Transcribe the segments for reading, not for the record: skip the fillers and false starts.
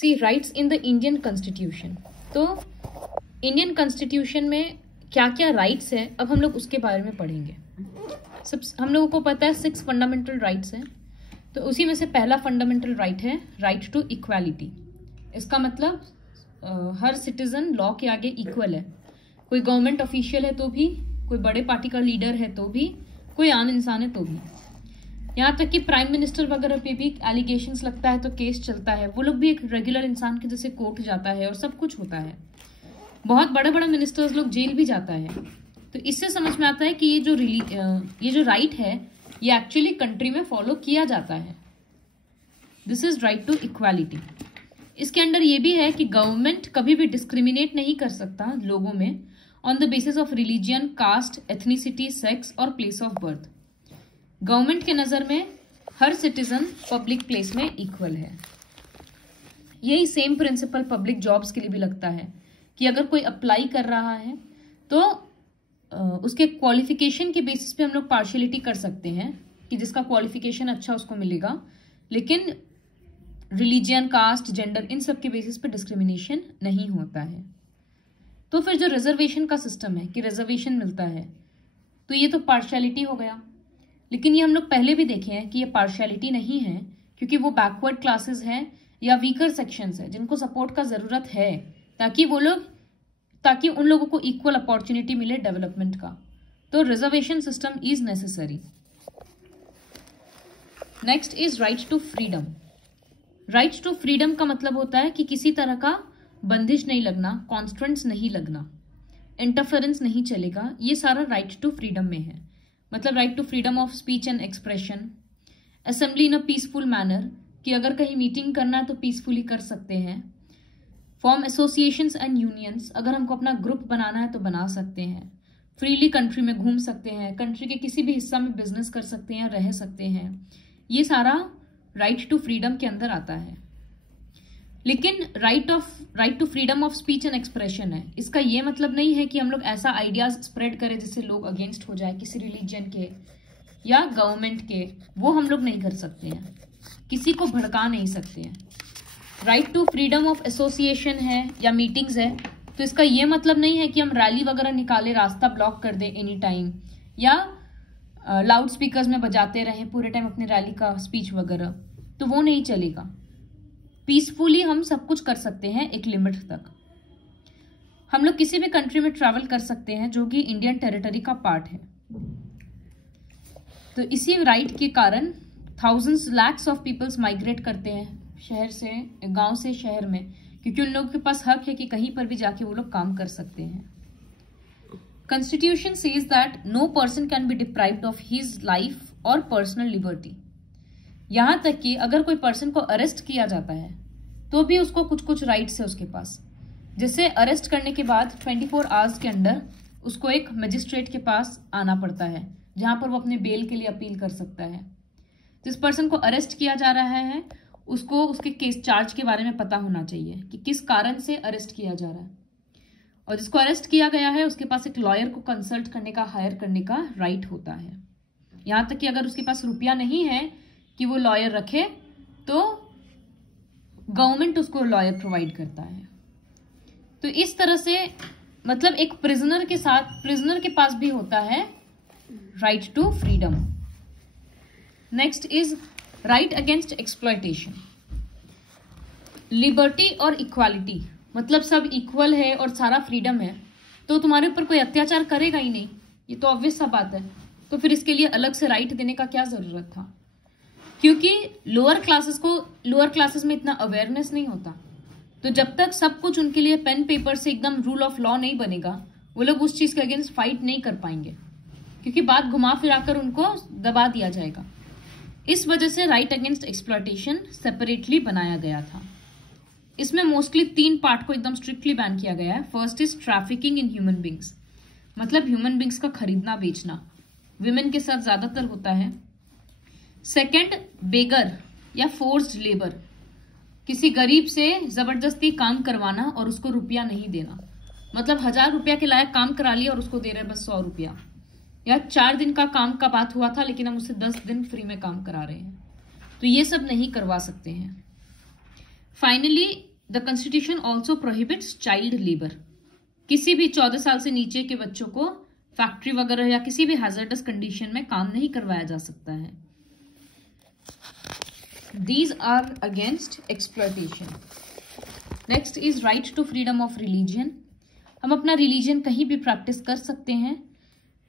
C rights in the Indian constitution. तो Indian constitution में क्या क्या राइट्स है, अब हम लोग उसके बारे में पढ़ेंगे। सब हम लोगों को पता है 6 फंडामेंटल राइट्स हैं, तो उसी में से पहला फंडामेंटल राइट है राइट टू इक्वालिटी। इसका मतलब हर सिटीजन लॉ के आगे इक्वल है। कोई गवर्नमेंट ऑफिशियल है तो भी, कोई बड़े पार्टी का लीडर है तो भी, कोई आम इंसान है तो भी। यहाँ तक कि प्राइम मिनिस्टर वगैरह पे भी एलिगेशंस लगता है तो केस चलता है, वो लोग भी एक रेगुलर इंसान के जैसे कोर्ट जाता है और सब कुछ होता है। बहुत बड़े बड़े मिनिस्टर्स लोग जेल भी जाता है। तो इससे समझ में आता है कि ये जो राइट है ये एक्चुअली कंट्री में फॉलो किया जाता है। This is right to equality. इसके अंडर ये भी है कि गवर्नमेंट कभी भी डिस्क्रिमिनेट नहीं कर सकता लोगों में on the basis of religion, caste, ethnicity, sex और प्लेस ऑफ बर्थ। गवर्नमेंट के नजर में हर सिटीजन पब्लिक प्लेस में इक्वल है। यही सेम प्रिंसिपल पब्लिक जॉब्स के लिए भी लगता है कि अगर कोई अप्लाई कर रहा है तो उसके क्वालिफिकेशन के बेसिस पे हम लोग पार्शियलिटी कर सकते हैं कि जिसका क्वालिफिकेशन अच्छा उसको मिलेगा, लेकिन रिलीजियन, कास्ट, जेंडर इन सब के बेसिस पे डिस्क्रिमिनेशन नहीं होता है। तो फिर जो रिजर्वेशन का सिस्टम है कि रिजर्वेशन मिलता है, तो ये तो पार्शियलिटी हो गया। लेकिन ये हम लोग पहले भी देखे हैं कि ये पार्शियलिटी नहीं है, क्योंकि वो बैकवर्ड क्लासेस हैं या वीकर सेक्शंस हैं जिनको सपोर्ट का जरूरत है ताकि उन लोगों को इक्वल अपॉर्चुनिटी मिले डेवलपमेंट का। तो reservation system is necessary. Next is right to freedom. Right to freedom का मतलब होता है कि किसी तरह का बंदिश नहीं लगना, कॉन्स्ट्रेंट्स नहीं लगना, इंटरफेरेंस नहीं चलेगा। ये सारा राइट टू फ्रीडम में है। मतलब right to freedom of speech and expression, assembly in a peaceful manner, कि अगर कहीं मीटिंग करना है तो पीसफुली कर सकते हैं। फॉर्म एसोसिएशंस एंड यूनियंस, अगर हमको अपना ग्रुप बनाना है तो बना सकते हैं। फ्रीली कंट्री में घूम सकते हैं, कंट्री के किसी भी हिस्सा में बिजनेस कर सकते हैं, रह सकते हैं। ये सारा राइट टू फ्रीडम के अंदर आता है। लेकिन right to freedom of speech and expression है। इसका ये मतलब नहीं है कि हम लोग ऐसा आइडियाज स्प्रेड करें जिससे लोग अगेंस्ट हो जाए किसी रिलीजन के या गवर्नमेंट के, वो हम लोग नहीं कर सकते हैं। किसी को भड़का नहीं सकते हैं। Right to freedom of association है या मीटिंग्स है, तो इसका ये मतलब नहीं है कि हम रैली वगैरह निकाले, रास्ता ब्लॉक कर दें एनी टाइम, या लाउड स्पीकर्स में बजाते रहें पूरे टाइम अपनी रैली का स्पीच वगैरह, तो वो नहीं चलेगा। पीसफुली हम सब कुछ कर सकते हैं एक लिमिट तक। हम लोग किसी भी कंट्री में ट्रैवल कर सकते हैं जो कि इंडियन टेरिटरी का पार्ट है। तो इसी राइट के कारण thousands, lakhs of peoples migrate करते हैं शहर से, गांव से शहर में, क्योंकि उन लोगों के पास हक है कि कहीं पर भी जाके वो लोग काम कर सकते हैं। Constitution says that no person can be deprived of his life or personal liberty. यहां तक कि अगर कोई पर्सन को अरेस्ट किया जाता है तो भी उसको कुछ कुछ राइट्स है उसके पास। जैसे अरेस्ट करने के बाद 24 आवर्स के अंदर उसको एक मजिस्ट्रेट के पास आना पड़ता है जहां पर वो अपने बेल के लिए अपील कर सकता है। जिस पर्सन को अरेस्ट किया जा रहा है उसको उसके केस चार्ज के बारे में पता होना चाहिए कि किस कारण से अरेस्ट किया जा रहा है, और जिसको अरेस्ट किया गया है उसके पास एक लॉयर को कंसल्ट करने का, हायर करने का राइट होता है। यहां तक कि अगर उसके पास रुपया नहीं है कि वो लॉयर रखे तो गवर्नमेंट उसको लॉयर प्रोवाइड करता है। तो इस तरह से मतलब एक प्रिजनर के पास भी होता है right to freedom. Next is right against exploitation. Liberty और इक्वालिटी मतलब सब इक्वल है और सारा फ्रीडम है, तो तुम्हारे ऊपर कोई अत्याचार करेगा ही नहीं, ये तो ऑब्वियस सा बात है। तो फिर इसके लिए अलग से राइट देने का क्या जरूरत था? क्योंकि लोअर क्लासेस में इतना अवेयरनेस नहीं होता। तो जब तक सब कुछ उनके लिए पेन पेपर से एकदम रूल ऑफ लॉ नहीं बनेगा, वो लोग उस चीज के अगेंस्ट फाइट नहीं कर पाएंगे, क्योंकि बात घुमा फिराकर उनको दबा दिया जाएगा। इस वजह से राइट अगेंस्ट एक्सप्लॉयटेशन सेपरेटली बनाया गया था। इसमें मोस्टली 3 पार्ट को एकदम स्ट्रिक्टली बैन किया गया है। First is trafficking in human beings, मतलब ह्यूमन बींग्स का खरीदना बेचना विमेन के साथ ज्यादातर होता है। सेकंड, बेगर या फोर्स्ड लेबर, किसी गरीब से जबरदस्ती काम करवाना और उसको रुपया नहीं देना, मतलब 1000 रुपया के लायक काम करा लिया और उसको दे रहे बस 100 रुपया, या 4 दिन का काम का बात हुआ था लेकिन हम उससे 10 दिन फ्री में काम करा रहे हैं, तो ये सब नहीं करवा सकते हैं। Finally the constitution also prohibits child labour. किसी भी 14 साल से नीचे के बच्चों को फैक्ट्री वगैरह या किसी भी हैजर्डस कंडीशन में काम नहीं करवाया जा सकता है। These are against exploitation. Next is right to freedom of religion. हम अपना रिलीजन कहीं भी प्रैक्टिस कर सकते हैं,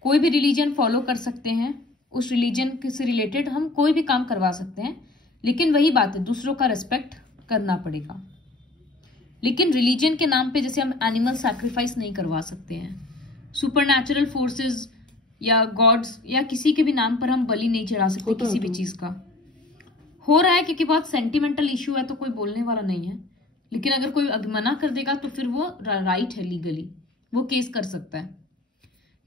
कोई भी रिलीजन फॉलो कर सकते हैं, उस रिलीजन से रिलेटेड हम कोई भी काम करवा सकते हैं, लेकिन वही बात है, दूसरों का रिस्पेक्ट करना पड़ेगा। लेकिन रिलीजन के नाम पे जैसे हम एनिमल सैक्रिफाइस नहीं करवा सकते हैं, सुपरनैचुरल फोर्सेस या गॉड्स या किसी के भी नाम पर हम बलि नहीं चढ़ा सकते किसी भी चीज का। हो रहा है क्योंकि बहुत सेंटिमेंटल इश्यू है तो कोई बोलने वाला नहीं है, लेकिन अगर कोई मना कर देगा तो फिर वो राइट है, लीगली वो केस कर सकता है।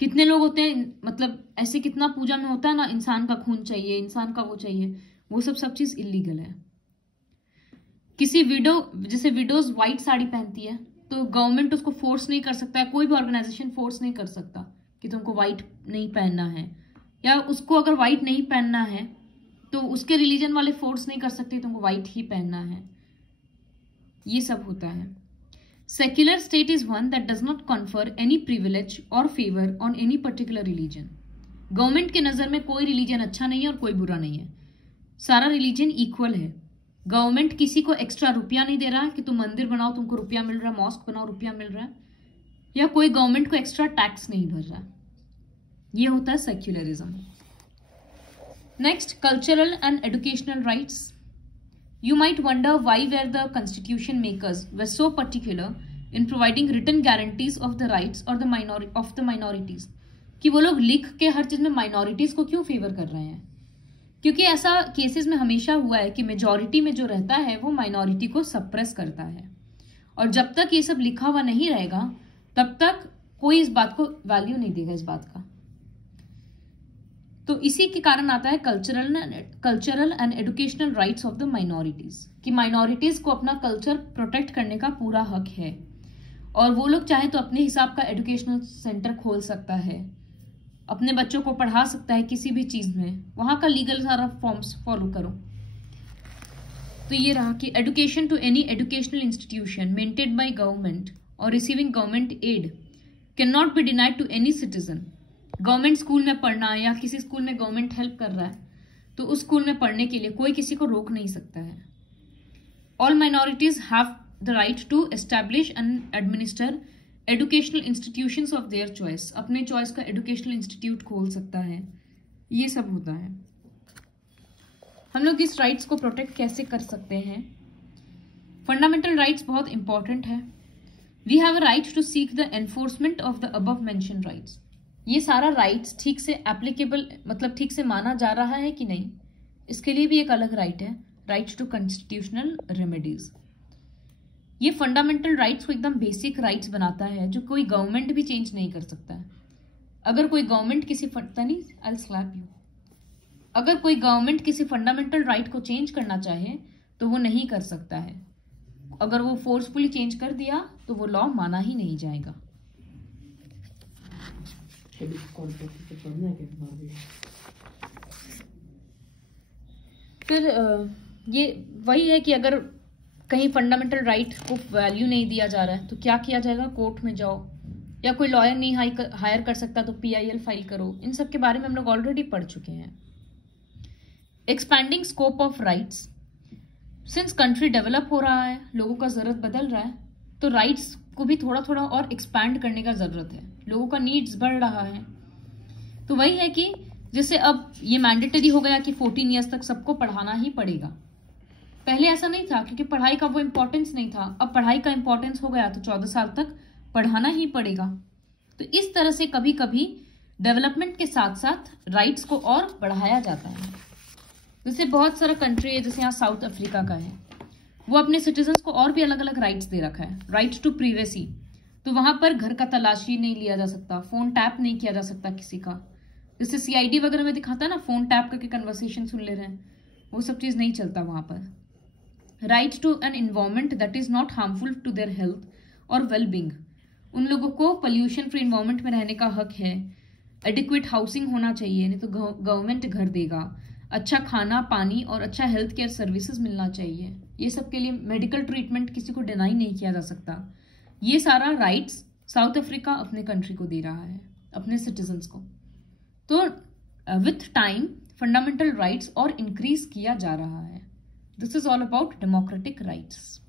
कितने लोग होते हैं, मतलब ऐसे कितना पूजा में होता है ना, इंसान का खून चाहिए, इंसान का वो चाहिए, वो सब चीज इलीगल है। किसी विडो, जैसे विडोज व्हाइट साड़ी पहनती है तो गवर्नमेंट उसको फोर्स नहीं कर सकता है, कोई भी ऑर्गेनाइजेशन फोर्स नहीं कर सकता कि तुमको व्हाइट नहीं पहनना है, या उसको अगर व्हाइट नहीं पहनना है तो उसके रिलीजन वाले फोर्स नहीं कर सकते तुमको व्हाइट ही पहनना है। ये सब होता है। Secular state is one that does not confer any privilege और favour on any particular religion. Government के नजर में कोई रिलीजन अच्छा नहीं है और कोई बुरा नहीं है, सारा रिलीजन इक्वल है। गवर्नमेंट किसी को एक्स्ट्रा रुपया नहीं दे रहा है कि तुम मंदिर बनाओ तुमको रुपया मिल रहा है, मॉस्क बनाओ रुपया मिल रहा है, या कोई गवर्नमेंट को एक्स्ट्रा टैक्स नहीं भर रहा है। ये होता है secularism. Next, cultural and educational rights. You might wonder why were the constitution makers were so particular in providing written guarantees of the rights or the minorities, कि वो लोग लिख के हर चीज में माइनॉरिटीज को क्यों फेवर कर रहे हैं। क्योंकि ऐसा केसेस में हमेशा हुआ है कि मेजॉरिटी में जो रहता है वो माइनॉरिटी को सप्रेस करता है, और जब तक ये सब लिखा हुआ नहीं रहेगा तब तक कोई इस बात को वैल्यू नहीं देगा इस बात का। तो इसी के कारण आता है cultural and educational rights of the minorities, कि माइनॉरिटीज को अपना कल्चर प्रोटेक्ट करने का पूरा हक है, और वो लोग चाहे तो अपने हिसाब का एजुकेशनल सेंटर खोल सकता है, अपने बच्चों को पढ़ा सकता है किसी भी चीज में, वहां का लीगल सारा फॉर्म्स फॉलो करो। तो ये रहा कि education to any educational institution maintained by government और receiving government aid can not be denied to any citizen. Government school में पढ़ना या किसी स्कूल में गवर्नमेंट हेल्प कर रहा है तो उस स्कूल में पढ़ने के लिए कोई किसी को रोक नहीं सकता है। All minorities have the right to establish and administer educational institutions of their choice. अपने चॉइस का एजुकेशनल इंस्टीट्यूट खोल सकता है। ये सब होता है। हम लोग इस राइट्स को प्रोटेक्ट कैसे कर सकते हैं? फंडामेंटल राइट्स बहुत इंपॉर्टेंट है। We have a right to seek the enforcement of the above mention rights. ये सारा राइट्स ठीक से एप्लीकेबल, मतलब ठीक से माना जा रहा है कि नहीं, इसके लिए भी एक अलग राइट है, राइट टू कॉन्स्टिट्यूशनल रेमेडीज। ये फंडामेंटल राइट्स को एकदम बेसिक राइट्स बनाता है जो कोई गवर्नमेंट भी चेंज नहीं कर सकता है। अगर कोई गवर्नमेंट किसी फंडामेंटल राइट को चेंज करना चाहे तो वो नहीं कर सकता है। अगर वो फोर्सफुली चेंज कर दिया तो वो लॉ माना ही नहीं जाएगा। फिर ये वही है कि अगर कहीं फंडामेंटल राइट को वैल्यू नहीं दिया जा रहा है तो क्या किया जाएगा? कोर्ट में जाओ, या कोई लॉयर नहीं हायर कर सकता तो PIL फाइल करो। इन सब के बारे में हम लोग ऑलरेडी पढ़ चुके हैं। Expanding scope of rights. Since country develop हो रहा है, लोगों का जरूरत बदल रहा है, तो राइट्स को भी थोड़ा थोड़ा और एक्सपैंड करने का जरूरत है। लोगों का नीड्स बढ़ रहा है, तो वही है कि जैसे अब ये मैंडेटरी हो गया कि 14 ईयर्स तक सबको पढ़ाना ही पड़ेगा। पहले ऐसा नहीं था क्योंकि पढ़ाई का वो इम्पोर्टेंस नहीं था। अब पढ़ाई का इम्पोर्टेंस हो गया तो 14 साल तक पढ़ाना ही पड़ेगा। तो इस तरह से कभी कभी डेवलपमेंट के साथ साथ राइट्स को और बढ़ाया जाता है। जैसे बहुत सारा कंट्री है, जैसे यहाँ साउथ अफ्रीका का है, वो अपने सिटीजन्स को और भी अलग अलग राइट्स दे रखा है। राइट टू प्रिवेसी, तो वहां पर घर का तलाशी नहीं लिया जा सकता, फोन टैप नहीं किया जा सकता किसी का। जैसे CID वगैरह में दिखाता है ना, फोन टैप करके कन्वर्सेशन सुन ले रहे हैं, वो सब चीज नहीं चलता वहां पर। Right to an environment that is not harmful to their health और वेलबींग। उन लोगों को पोल्यूशन फ्री एनवायरमेंट में रहने का हक है। एडिक्वेट हाउसिंग होना चाहिए, नहीं तो गवर्नमेंट घर देगा। अच्छा खाना पानी और अच्छा हेल्थ केयर सर्विसेज मिलना चाहिए, ये सब के लिए मेडिकल ट्रीटमेंट किसी को डिनाई नहीं किया जा सकता। ये सारा राइट्स साउथ अफ्रीका अपने कंट्री को दे रहा है, अपने सिटीजन्स को। तो विथ टाइम फंडामेंटल राइट्स और इंक्रीज किया जा रहा है। This is all about democratic rights.